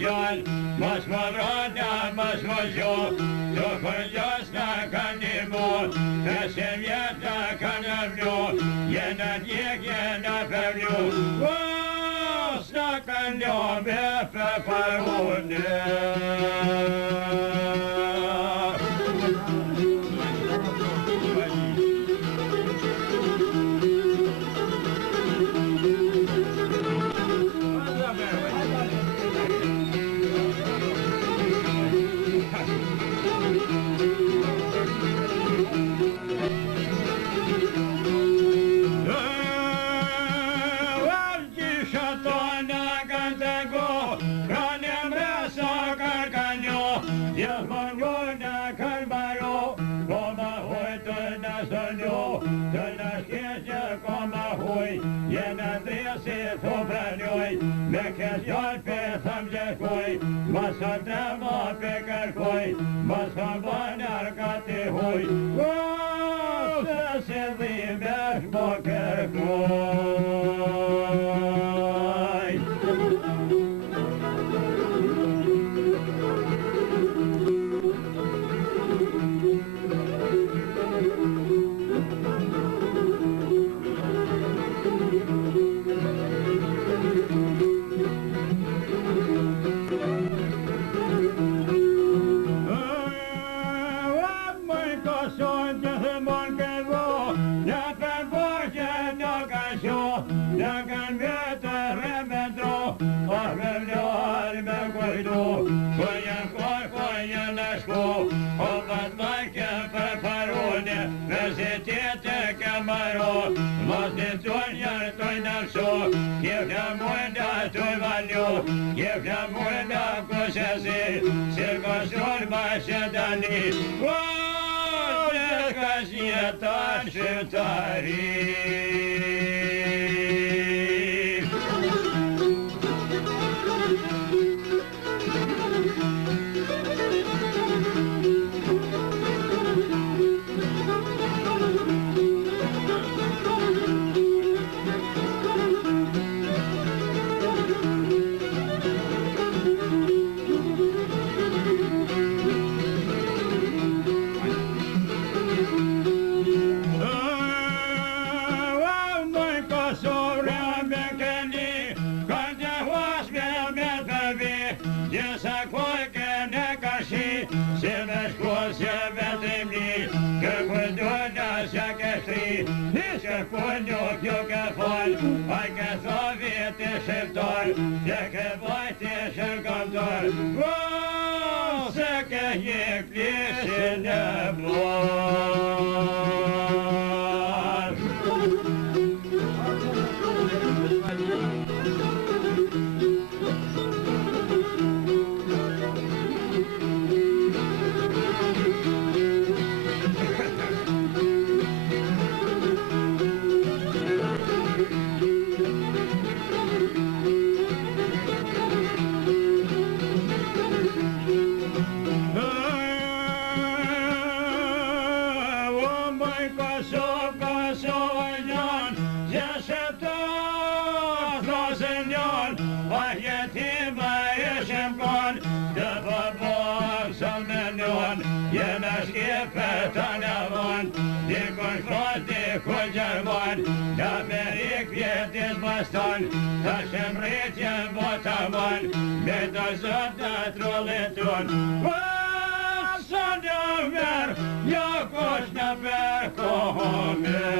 fjall, mos më vrona, mos më gjoh, të përgjas në kanë një mu, të se vjeta kanë vlu, jena djek, jena përvlu, s'na kanë ljobe për parune. Me kes jall për thëm gjekoj, mësë të më për kërkoj, mësë banar ka të huj, se se dhimesh më kërkoj. Jefna muenda kusesi, sirkosun başedani, ne kasyetan şütari. Ai ka Sovjet e shqiptar, që ke bajt e shërkamtar, se ke një pjeshin e blon. Ta shemretje botamon, me të zot në trolleton. Sa në merë, ja kosh në perkohome.